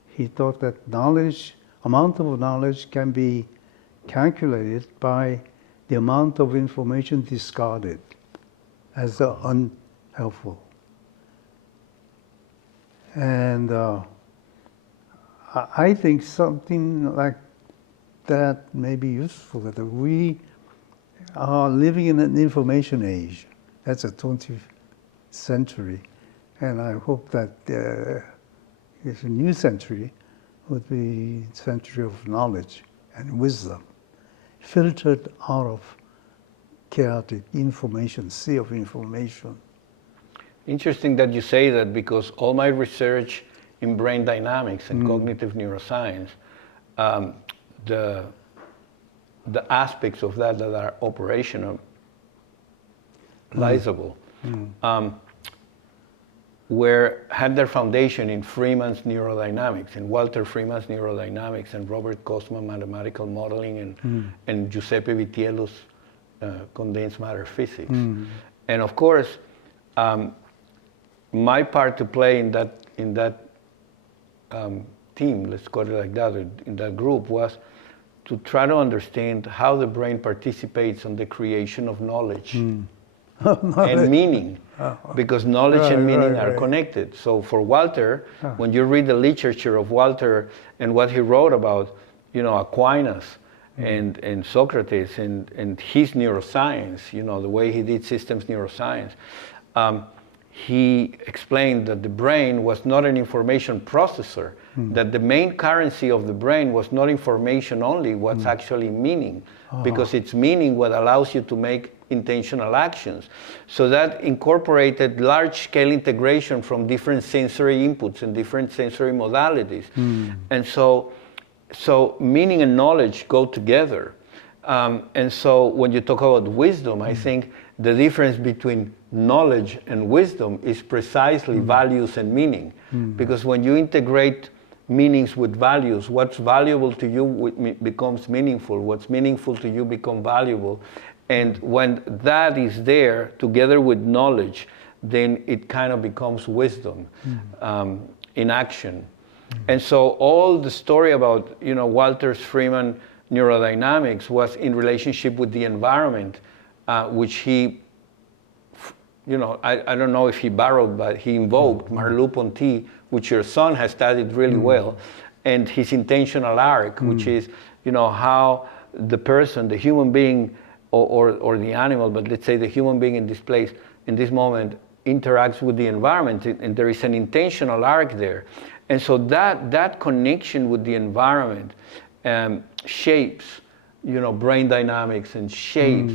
he thought that amount of knowledge can be calculated by the amount of information discarded as unhelpful. And I think something like that may be useful, that we are living in an information age. That's the 20th century. And I hope that this new century would be a century of knowledge and wisdom, filtered out of chaotic information, sea of information. Interesting that you say that, because all my research in brain dynamics and cognitive neuroscience, the aspects of that are operationalizable. had their foundation in Freeman's neurodynamics, in Walter Freeman's neurodynamics, and Robert Cosma mathematical modeling, and Giuseppe Vitiello's condensed matter physics. And of course, my part to play in that team, let's call it like that, in that group, was to try to understand how the brain participates in the creation of knowledge and meaning, because knowledge and meaning are connected. So for Walter, when you read the literature of Walter and what he wrote about, Aquinas and Socrates and his neuroscience, the way he did systems neuroscience, he explained that the brain was not an information processor, that the main currency of the brain was not information only, what's actually meaning, because it's meaning what allows you to make intentional actions. So that incorporated large-scale integration from different sensory inputs and different sensory modalities. And so meaning and knowledge go together. And so when you talk about wisdom, I think the difference between knowledge and wisdom is precisely values and meaning. Because when you integrate meanings with values, what's valuable to you becomes meaningful, what's meaningful to you becomes valuable. And when that is there together with knowledge, then it kind of becomes wisdom in action. And so all the story about Walter Freeman neurodynamics was in relationship with the environment, which he, I don't know if he borrowed, but he invoked Merleau-Ponty, which your son has studied really well, and his intentional arc, which is how the person, the human being, or the animal, but let's say the human being in this place, in this moment, interacts with the environment, and there is an intentional arc there. And so that connection with the environment shapes, brain dynamics, and shapes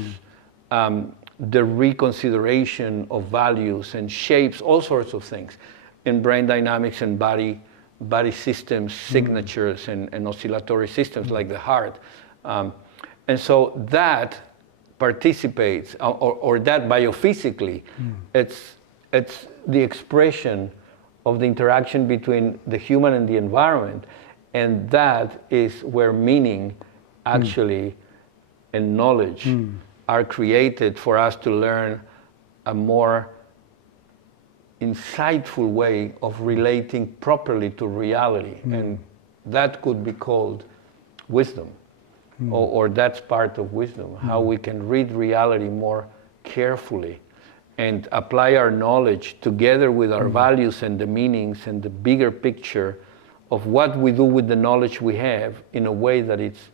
the reconsideration of values, and shapes all sorts of things in brain dynamics and body systems, signatures, and oscillatory systems like the heart. And so that participates, or that biophysically, it's the expression of the interaction between the human and the environment, and that is where meaning actually and knowledge are created for us to learn a more insightful way of relating properly to reality, and that could be called wisdom. Or that's part of wisdom, how we can read reality more carefully and apply our knowledge together with our values and the meanings and the bigger picture of what we do with the knowledge we have in a way that it's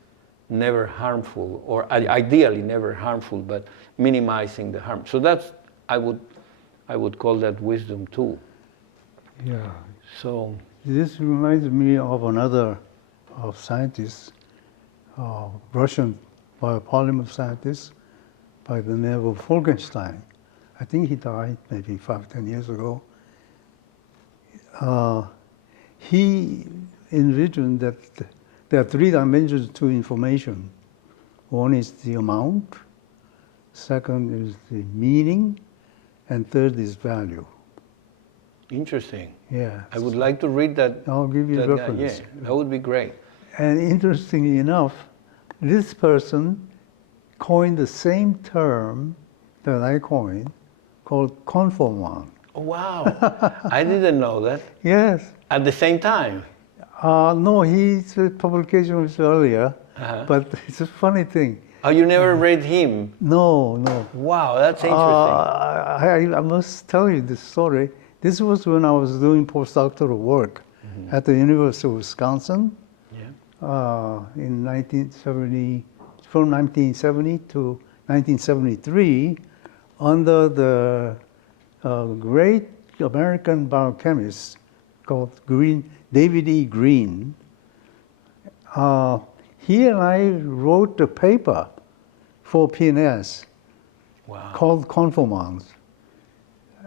never harmful, or ideally never harmful, but minimizing the harm. So that's, I would call that wisdom too. Yeah. So this reminds me of another scientist, Russian biopolymer scientist by the name of Frankenstein. I think he died maybe 5-10 years ago. He envisioned that there are 3 dimensions to information. One is the amount, second is the meaning, and third is value. interesting. Yeah. I would like to read that. I'll give you a reference. Yeah, that would be great. And interestingly enough, this person coined the same term that I coined, called conformant. Oh, wow. I didn't know that. Yes. At the same time? No, his publication was earlier, but it's a funny thing. Oh, you never read him? No, no. Wow, that's interesting. I must tell you this story. This was when I was doing postdoctoral work at the University of Wisconsin in 1970, from 1970 to 1973, under the great American biochemist called David E. Green. He and I wrote a paper for PNS called conformants.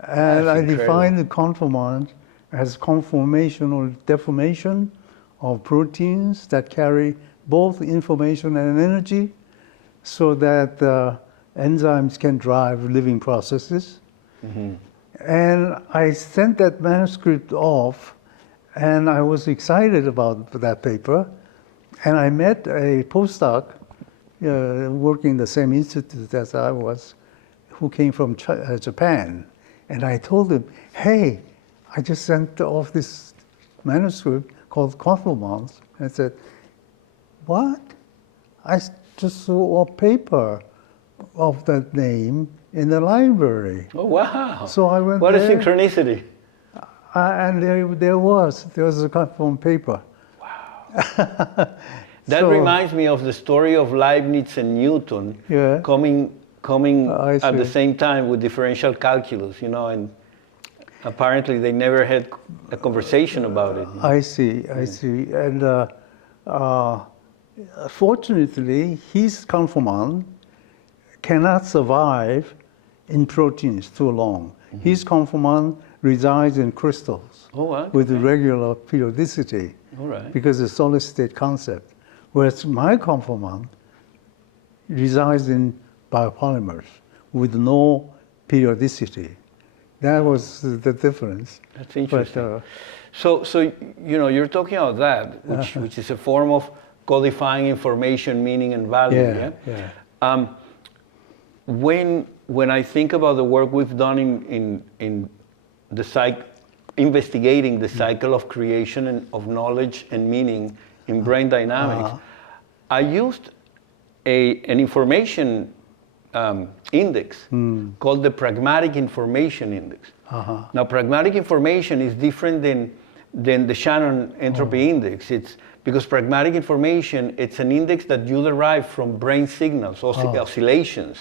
And I defined the conformant as conformation or deformation of proteins that carry both information and energy so that enzymes can drive living processes. And I sent that manuscript off, and I was excited about that paper. And I met a postdoc working in the same institute as I was, who came from Japan. And I told him, hey, I just sent off this manuscript called Conformance. And I said, what? I just saw a paper of that name in the library. Oh, wow. So I went What there. a synchronicity. And there was a conform paper. Wow. That reminds me of the story of Leibniz and Newton coming at the same time with differential calculus, you know, and apparently they never had a conversation about it. I see. And fortunately, his conformant cannot survive in proteins too long. Mm-hmm. His conformant resides in crystals with regular periodicity because it's a solid state concept. Whereas my conformant resides in biopolymers with no periodicity. That was the difference. That's interesting. But, so you know, you're talking about that, which is a form of codifying information, meaning, and value. When I think about the work we've done in the investigating the cycle of creation and of knowledge and meaning in brain dynamics, I used an information index called the pragmatic information index. Now, pragmatic information is different than the Shannon entropy index. It's because pragmatic information, it's an index that you derive from brain signals, oscillations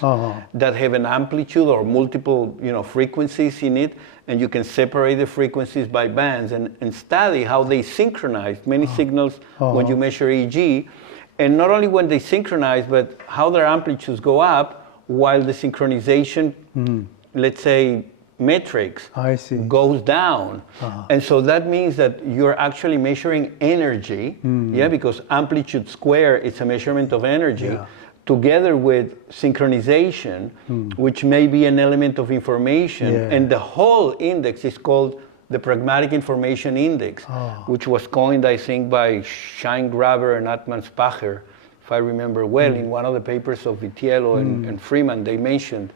that have an amplitude or multiple, frequencies in it, and you can separate the frequencies by bands and study how they synchronize many signals when you measure EEG, and not only when they synchronize, but how their amplitudes go up while the synchronization, let's say, metrics goes down. And so that means that you're actually measuring energy, because amplitude square is a measurement of energy, together with synchronization, which may be an element of information. And the whole index is called the Pragmatic Information Index, which was coined, I think, by Scheingraber and Atmanspacher, if I remember well, in one of the papers of Vitiello and Freeman. They mentioned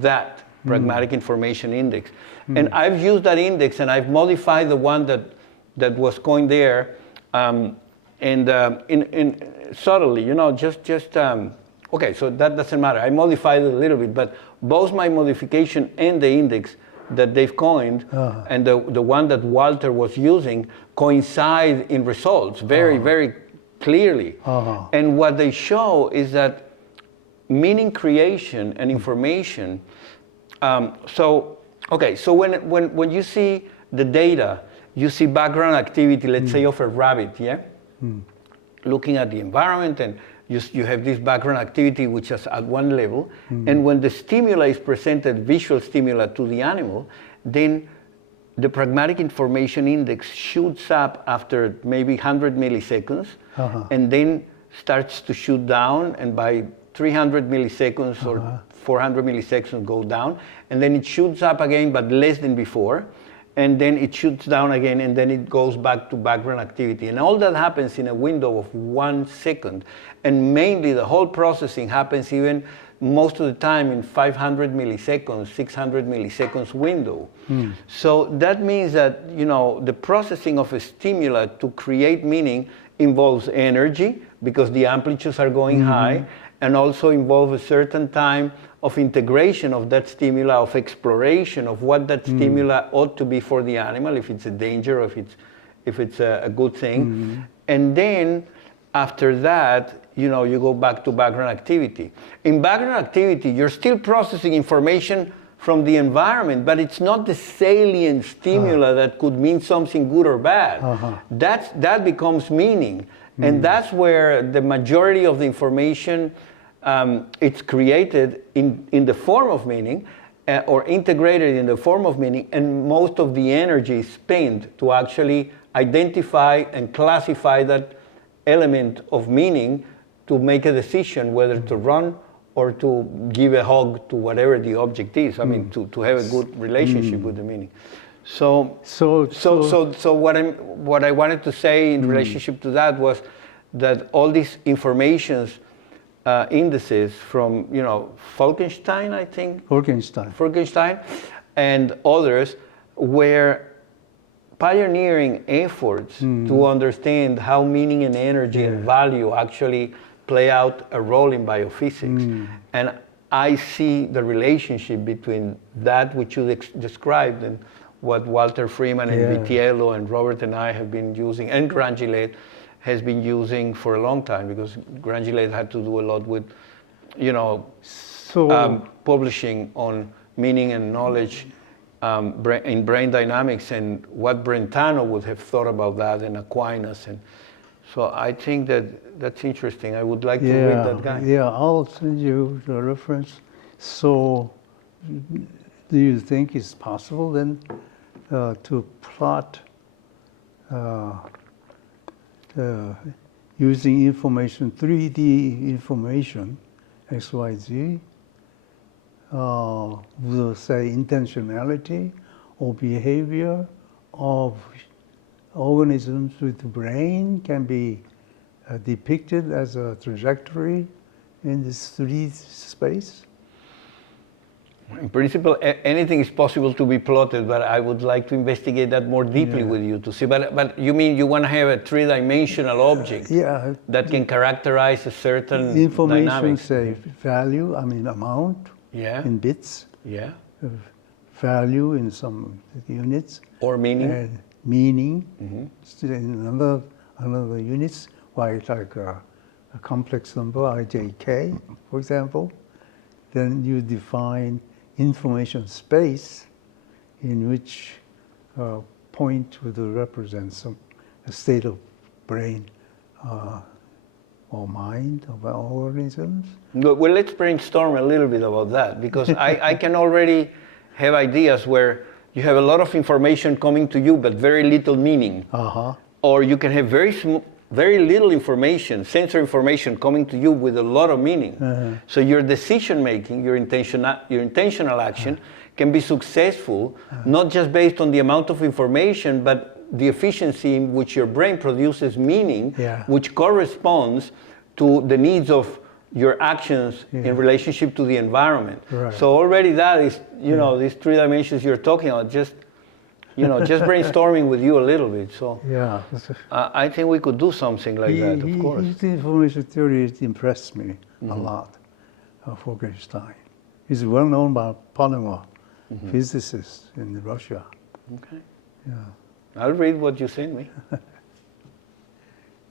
that Pragmatic Information Index. And I've used that index, and I've modified the one that was coined there, in subtly, okay, so that doesn't matter. I modified it a little bit, but both my modification and the index that they've coined and the one that Walter was using coincide in results very, very clearly. And what they show is that meaning creation and information. So when you see the data, you see background activity, let's say, of a rabbit, looking at the environment, and you have this background activity which is at one level, and when the stimuli is presented, visual stimuli to the animal, then the Pragmatic Information Index shoots up after maybe 100 milliseconds, and then starts to shoot down, and by 300 milliseconds or 400 milliseconds go down, and then it shoots up again, but less than before, and then it shoots down again, and then it goes back to background activity. And all that happens in a window of 1 second. And mainly the whole processing happens even most of the time in 500 milliseconds, 600 milliseconds window. So that means that, the processing of a stimuli to create meaning involves energy, because the amplitudes are going high, and also involve a certain time of integration of that stimuli, of exploration of what that stimuli ought to be for the animal, if it's a danger, or if it's a good thing. And then after that, you go back to background activity. In background activity, you're still processing information from the environment, but it's not the salient stimuli that could mean something good or bad. That becomes meaning. And that's where the majority of the information it's created in the form of meaning, or integrated in the form of meaning, and most of the energy is spent to actually identify and classify that element of meaning to make a decision whether to run or to give a hug to whatever the object is. I mean, to have a good relationship with the meaning. So what I wanted to say in relationship to that was that all these informations, indices from, you know, Falkenstein, I think. Falkenstein and others were pioneering efforts to understand how meaning and energy and value actually play out a role in biophysics. And I see the relationship between that which you described and what Walter Freeman and Vitiello and Robert and I have been using, and Grangillet has been using for a long time, because Grangillet had to do a lot with, you know, publishing on meaning and knowledge in brain dynamics, and what Brentano would have thought about that, and Aquinas. And so I think that's interesting. I would like to read that guy. Yeah, I'll send you the reference. So do you think it's possible then to plot using information, 3D information, X, Y, Z, we'll say intentionality or behavior of organisms with the brain can be depicted as a trajectory in this 3D space? In principle, anything is possible to be plotted, but I would like to investigate that more deeply with you to see. But you mean you want to have a three-dimensional object that can characterize a certain information, dynamics? Say value, I mean amount in bits, value in some units, or meaning, and meaning in another units, like a complex number, ijk, for example. Then you define information space in which point would represent a state of brain or mind of organisms. Well, let's brainstorm a little bit about that, because I can already have ideas where you have a lot of information coming to you, but very little meaning. Or you can have very little information, sensory information coming to you with a lot of meaning. So your decision making, your intentional action can be successful, not just based on the amount of information, but the efficiency in which your brain produces meaning, which corresponds to the needs of your actions in relationship to the environment. So already that is, you know, these 3 dimensions you're talking about, just brainstorming with you a little bit. So I think we could do something like that, of course. His information theory impressed me a lot, Falkenstein. He's well known by polymer physicist in Russia. Okay. I'll read what you sent me.